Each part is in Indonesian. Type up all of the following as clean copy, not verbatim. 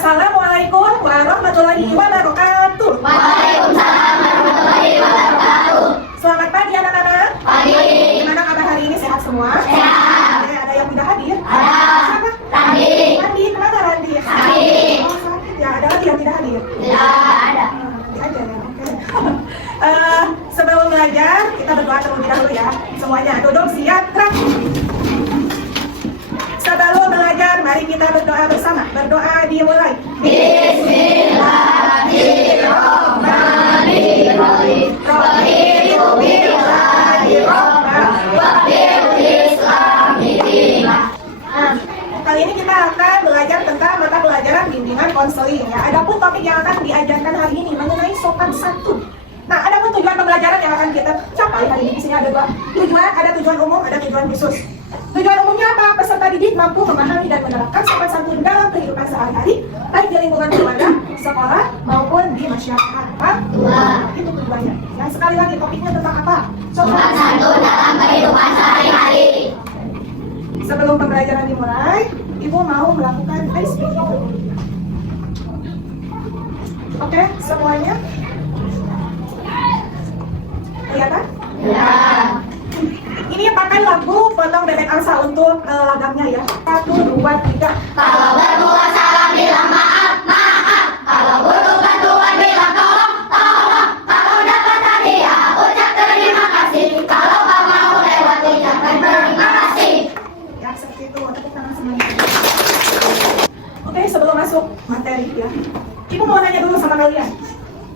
Assalamualaikum warahmatullahi wabarakatuh. Waalaikumsalam warahmatullahi wabarakatuh. Selamat pagi anak-anak. Pagi. Gimana kabar hari ini, sehat semua? Sehat. Ada yang tidak hadir? Ada. Siapa? Randi. Randi, kenapa Randi? Sakit. Oh, sakit ya. Ada lagi yang tidak hadir? Tidak ada. Nanti aja ya. Oke. Sebelum belajar, kita berdoa terlebih dahulu ya. Semuanya duduk siap, gerak. Sebelum belajar, mari kita berdoa bersama. Berdoa dimulai. Bismillahirrahmanirrahim. Raditu billahi rabban wa bil islami dinan. Nah, kali ini kita akan belajar tentang mata pelajaran bimbingan konseling ya. Adapun topik yang akan diajarkan hari ini mengenai sopan santun. Nah, adapun tujuan pembelajaran yang akan kita capai hari ini di sini ada dua tujuan, ada tujuan umum, ada tujuan khusus. Tujuan umumnya apa? Peserta didik mampu memahami dan menerapkan sopan santun dalam kehidupan sehari-hari, baik di lingkungan keluarga, sekolah, maupun di masyarakat. Nah, itu tujuannya. Nah, sekali lagi topiknya tentang apa? Sopan santun dalam kehidupan sehari-hari. Sebelum pembelajaran dimulai, Ibu mau melakukan ice breaking. Oke, semuanya? Kelihatan? Ya. Ini pakai lagu Potong Bebek Angsa untuk lagamnya ya. 1, 2, 3. Kalau berdua salah bilang maaf, maaf. Kalau butuh bantuan bilang tolong, tolong. Kalau dapat hadiah ucap terima kasih. Kalau nggak mau lewat ucapkan terima kasih. Ya, seperti itu. Tepuk tangan semuanya. Oke, sebelum masuk materi ya, Ibu mau nanya dulu sama kalian.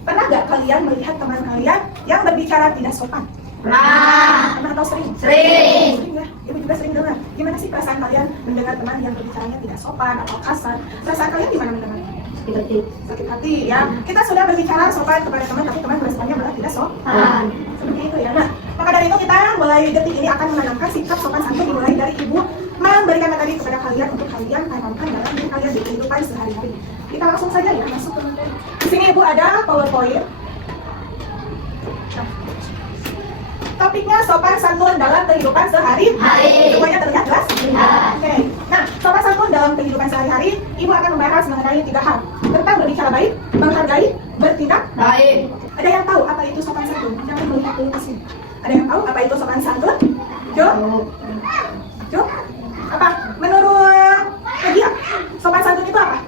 Pernah nggak kalian melihat teman kalian yang berbicara tidak sopan? Pernah. Pernah atau sering? Sering. Sering ya, Ibu juga sering dengar. Gimana sih perasaan kalian mendengar teman yang berbicaranya tidak sopan atau kasar? Perasaan kalian gimana mendengarnya? Sakit hati ya. Kita sudah berbicara sopan kepada teman, tapi teman responnya malah tidak sopan. Seperti itu ya. Nah, maka dari itu kita mulai detik ini akan menanamkan sikap sopan santun dimulai dari Ibu memberikan materi kepada kalian untuk kalian tanamkan dalam diri kalian di kehidupan sehari-hari. Kita langsung saja ya masuk ke materi. Di sini Ibu ada PowerPoint. Nah, topiknya sopan santun dalam kehidupan sehari-hari. Semuanya terlihat jelas? Oke. Nah, sopan santun dalam kehidupan sehari-hari, Ibu akan membahas mengenai 3 hal. Tentang berbicara baik, menghargai, bertindak Baik. Ada yang tahu apa itu sopan santun? Jangan melihat dulu ke sini. Ada yang tahu apa itu sopan santun? Jo? Jo? Apa? Menurut dia, sopan santun itu apa?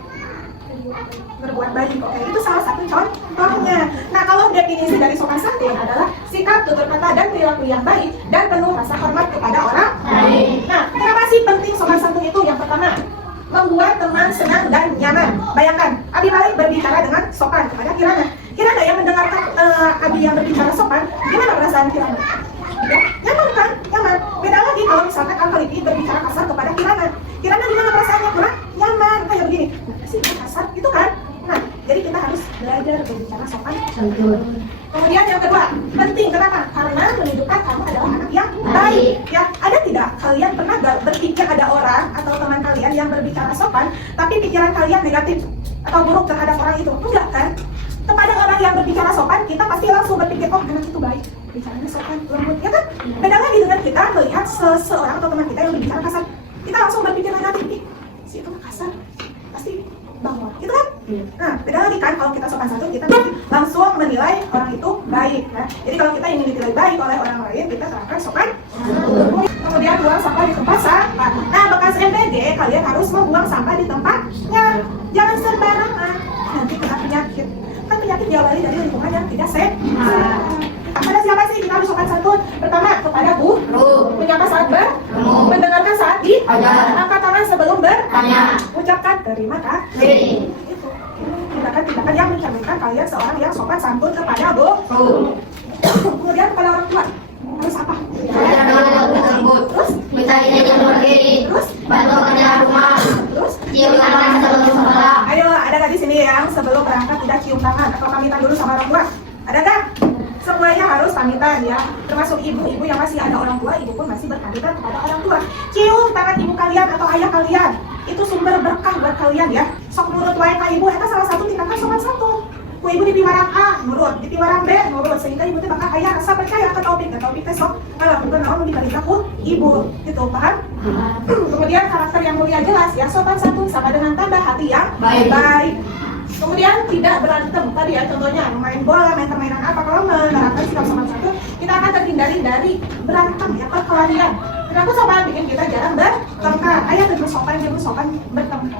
Berbuat baik. Oke, itu salah satu contohnya. Nah, kalau definisi dari sopan santun adalah sikap, tutur kata, dan perilaku yang baik dan penuh rasa hormat kepada orang lain. Nah, kenapa sih penting sopan santun itu? Yang pertama, membuat teman senang dan nyaman. Bayangkan, Abi Malik berbicara dengan sopan kepada Kirana. Kirana yang mendengarkan Abi yang berbicara sopan, gimana perasaan Kirana? Ya, nyaman kan? Nyaman. Beda lagi kalau misalkan Uncle Lipi berbicara kasar kepada Kirana. Kirana gimana perasaannya? Kurang nyaman. Kayak begini. Kenapa sih kasar? Itu kan? Nah, jadi kita harus belajar berbicara sopan santun. Kemudian yang kedua, penting. Kenapa? Karena menunjukkan kamu adalah anak yang baik. Ya, ada tidak kalian pernah gak berpikir ada orang atau teman kalian yang berbicara sopan, tapi pikiran kalian negatif atau buruk terhadap orang itu? Enggak kan? Kepada orang yang berbicara sopan, kita pasti langsung berpikir, oh anak itu baik, bicaranya sopan, lembut, ya kan? Beda lagi dengan kita melihat seseorang atau teman kita yang berbicara kasar, kita langsung berpikir negatif, ih, si itu kasar, pasti bawah, gitu kan? Nah, beda lagi kan kalau kita sopan santun, kita langsung menilai orang itu baik. Nah, jadi kalau kita ingin dinilai baik oleh orang lain, kita terapkan sopan santun. Kemudian buang sampah di tempat sampah. Nah, bekas MPG, kalian harus membuang sampah di tempatnya, jangan sembarangan, nanti kena penyakit. Kan penyakit diawali dari lingkungan yang tidak sehat. Pada siapa sih kita harus sopan santun? Pertama, kepada guru, menyapa saat mendengarkan saat angkat tangan sebelum bertanya, ucapkan terima kasih. Itu tindakan-tindakan yang mencerminkan kalian seorang yang sopan santun kepada guru. Kemudian kepada orang tua harus apa? Terus Minta izin berdiri. Terus Bantu kerja rumah. Terus Cium tangan sebelum sekolah. ayo, ada nggak di sini yang sebelum berangkat tidak cium tangan atau pamitan dulu sama orang tua? Ada nggak? Semuanya harus pamitan ya. Termasuk ibu-ibu yang masih ada orang tua, ibu pun masih berpamitan kepada orang tua. Cium tangan ibu kalian atau ayah kalian. Itu sumber berkah buat kalian ya. Sok nurut wae ka ibu, itu salah satu tindakan sopan santun. ku ibu di piwarang A nurut, di piwarang B nurut, sehingga ibu teh bakal aya rasa percaya ke Taufik, dan Taufik teh sok ngalakukeun naon nu dikarita ku ibu, gitu paham? Kemudian karakter yang mulia jelas ya, sopan santun sama dengan tanda hati yang baik. Kemudian tidak berantem tadi ya, contohnya main bola, main permainan apa, kalau menerapkan sikap sopan santun kita akan terhindari dari berantem ya, perkelahian. Kenapa sopan bikin kita jarang bertengkar? Ayah terus sopan, ibu sopan bertengkar.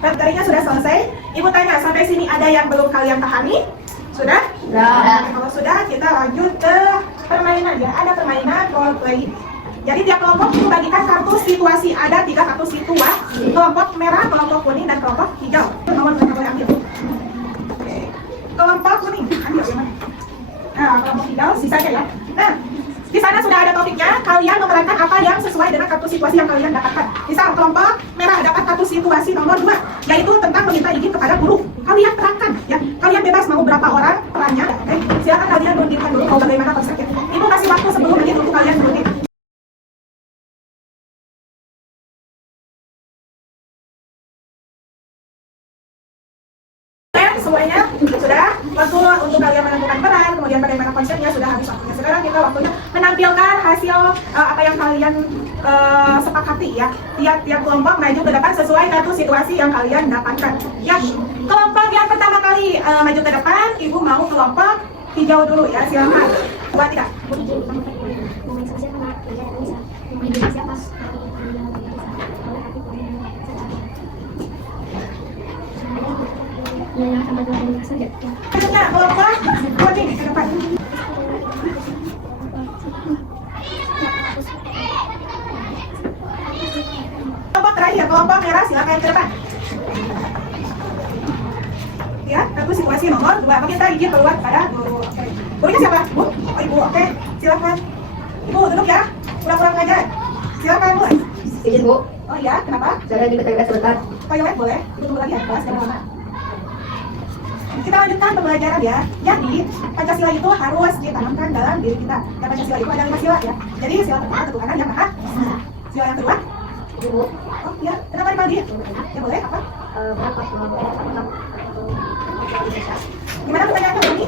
Materinya sudah selesai. Ibu tanya sampai sini ada yang belum kalian pahami? Sudah? Sudah. Kalau sudah kita lanjut ke permainan ya. Ada permainan role play. Jadi tiap kelompok membagikan kartu situasi, ada 3 kartu situasi, kelompok merah, kelompok kuning, dan kelompok hijau. Nomor mereka boleh ambil. Oke. Kelompok kuning ambil yang mana? Nah, kelompok hijau sisanya ya. Nah, di sana sudah ada topiknya. Kalian memerankan apa yang sesuai dengan kartu situasi yang kalian dapatkan. Misal kelompok merah dapat kartu situasi nomor 2, yaitu tentang meminta izin kepada guru. Kalian terangkan ya. Kalian bebas mau berapa orang perannya. Oke. Silakan kalian berundingkan dulu mau bagaimana konsepnya. Ibu kasih waktu 10 menit untuk kalian berunding. Semuanya sudah, waktu untuk kalian menentukan peran, kemudian bagaimana konsepnya sudah habis waktunya. Sekarang kita waktunya menampilkan hasil apa yang kalian sepakati ya. Tiap kelompok maju ke depan sesuai kartu situasi yang kalian dapatkan. Ya, kelompok yang pertama kali maju ke depan, ibu mau kelompok hijau dulu ya, silakan. Buat tidak? Yang sama dengan saja. Nah, kelompok kuning ke depan. Kelompok terakhir, kelompok merah silakan ke depan. Ya, kartu situasi nomor 2. Kita izin keluar pada guru. Oke. Gurunya siapa? Bu? Oh, ibu. Oke, silakan. Ibu duduk ya. Pura-pura ngajar. Silakan, Bu. Izin, Bu. Oh iya, kenapa? Saya lagi ke toilet sebentar. Toilet boleh? Ibu tunggu lagi ya, kelas jangan lama. Kita lanjutkan pembelajaran ya. Jadi Pancasila itu harus ditanamkan dalam diri kita. Dan Pancasila itu ada 5 sila ya. Jadi sila pertama ketuhanan yang maha. Sila yang kedua? Ibu. Oh iya, kenapa dipanggil? Ya boleh apa? Berapa pulau? Gimana pertanyaannya ini?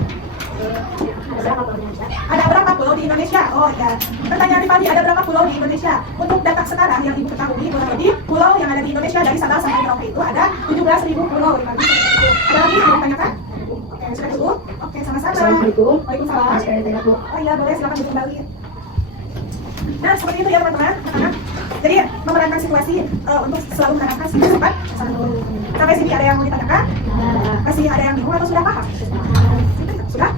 Ada berapa pulau di Indonesia? Ada berapa pulau di Indonesia? Oh ya. Pertanyaan Rifandi, ada berapa pulau di Indonesia? Untuk data sekarang yang ibu ketahui, kurang lebih pulau yang ada di Indonesia dari Sabang sampai Merauke itu ada 17.000 pulau. Rifandi. Ada lagi yang mau ditanyakan? Oke, sudah cukup? Oke, sama-sama. Assalamualaikum. Waalaikumsalam. Sekali lagi, Bu. Oh iya, boleh, silakan duduk kembali. Nah, seperti itu ya teman-teman. Jadi memerankan situasi untuk selalu menerapkan sikap sopan santun. Sampai sini ada yang mau ditanyakan? Masih ada yang bingung atau sudah paham? Sudah?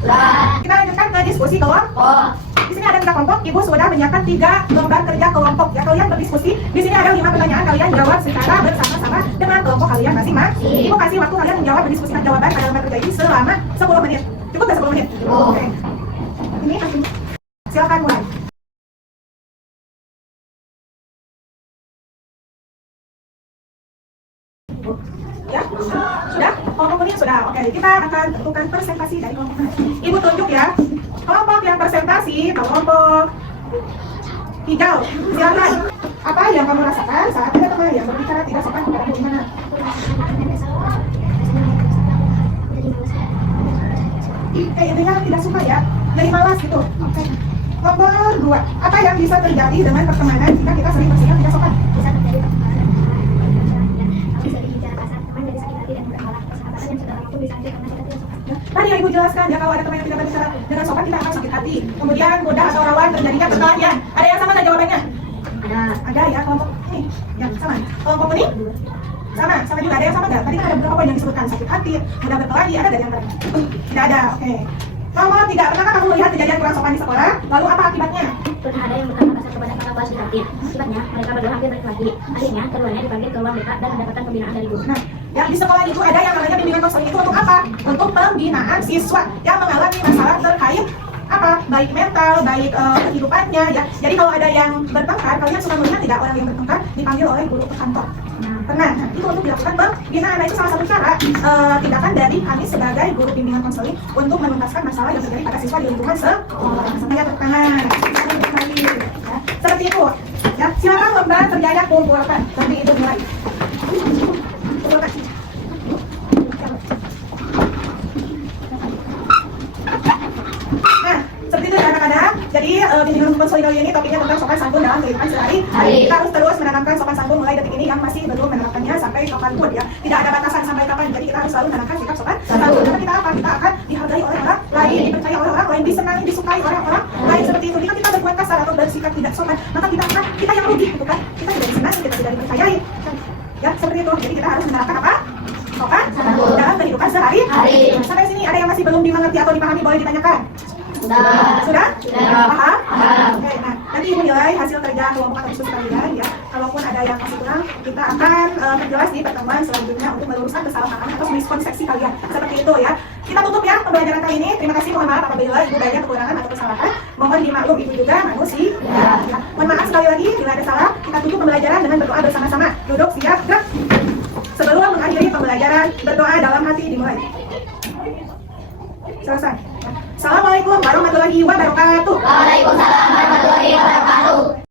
Kita lanjutkan ke diskusi kelompok. Di sini ada 3 kelompok. Ibu sudah menyiapkan 3 lembar kerja kelompok. Ya, kalian berdiskusi. Di sini ada 5 pertanyaan. Kalian jawab secara bersama-sama dengan kelompok kalian masing-masing. Ibu kasih waktu kalian menjawab berdiskusikan jawaban pada lembar kerja ini selama 10 menit. Cukup nggak 10 menit? Oke. Ini langsung. Silakan mulai. Ya, sudah? Kelompok kuning sudah. Oke, kita akan tentukan presentasi dari kelompok kuning. Ibu tunjuk ya. Kelompok yang presentasi, kelompok hijau. Silakan. Apa yang kamu rasakan saat ada teman yang berbicara tidak sopan kepada gimana? Intinya tidak suka ya, jadi malas gitu. Oke. Nomor 2, apa yang bisa terjadi dengan pertemanan jika kita sering bersikap tidak sopan? Bisa terjadi bisa bicara kasar, teman dari sakit hati dan bermalah. Persahabatan yang sudah waktu bisa hancur karena kita tidak sopan. Tadi yang ibu jelaskan ya, kalau ada teman yang tidak berbicara dengan sopan kita akan sakit hati. Kemudian mudah atau rawan terjadinya perkelahian. Ada yang sama nggak jawabannya? Ada ya, kelompok ini yang sama. Kelompok ini sama juga. Ada yang sama nggak? Tadi kan ada beberapa poin yang disebutkan, sakit hati, mudah berkelahi. Ada dari antara? Tidak ada. Oke. Nomor 3, pernahkah kamu melihat kejadian kurang sopan di sekolah? Lalu apa akibatnya? Pernah ada yang berkata kasar kepada kakak kelas di kantin. Akibatnya mereka berdua hampir berkelahi. Akhirnya keduanya dipanggil ke ruang BK dan mendapatkan pembinaan dari guru. Nah, yang di sekolah itu ada yang namanya bimbingan konseling. Itu untuk apa? Untuk pembinaan siswa yang mengalami masalah terkait apa? Baik mental, baik kehidupannya ya. Jadi kalau ada yang bertengkar, kalian suka melihat tidak orang yang bertengkar dipanggil oleh guru ke kantor? Pernah. Nah, itu untuk dilakukan pembinaan. Nah, itu salah satu cara tindakan dari kami sebagai guru bimbingan konseling untuk menuntaskan masalah yang terjadi pada siswa di lingkungan sekolah. Sampai ya, tangan. Ya, seperti itu. Ya, silakan lembar kerjanya kumpulkan. Nanti itu mulai. Kumpulkan. konsoli kali ini topiknya tentang sopan santun dalam kehidupan sehari-hari. Kita harus terus menanamkan sopan santun mulai detik ini yang masih belum menerapkannya sampai kapanpun ya. Tidak ada batasan sampai kapan. Jadi kita harus selalu menanamkan sikap sopan santun. Karena kita apa? Kita akan dihargai oleh orang lain, dipercaya oleh orang lain, disenangi, disukai oleh orang lain seperti itu. Jika kita berbuat kasar atau bersikap tidak sopan, maka kita yang rugi, gitu kan? Kita tidak disenangi, kita tidak dipercayai. Ya, seperti itu. Jadi kita harus menerapkan apa? Sopan santun dalam kehidupan sehari-hari. Sampai sini ada yang masih belum dimengerti atau dipahami, boleh ditanyakan. Sudah? Paham? Oke, nah nanti ibu nilai hasil kerja kelompok atau diskusi kalian ya. Kalaupun ada yang masih kurang, kita akan perjelas di pertemuan selanjutnya untuk meluruskan kesalahan atau miskonsepsi kalian. Seperti itu ya. Kita tutup ya pembelajaran kali ini. Terima kasih, mohon maaf apabila ibu banyak kekurangan atau kesalahan. Mohon dimaklum, ibu juga manusia. Ya. Mohon maaf sekali lagi bila ada salah. Kita tutup pembelajaran dengan berdoa bersama-sama. Duduk, siap, gerak. Sebelum mengakhiri pembelajaran, berdoa dalam hati dimulai. Selesai. Assalamualaikum warahmatullahi wabarakatuh. Waalaikumsalam warahmatullahi wabarakatuh.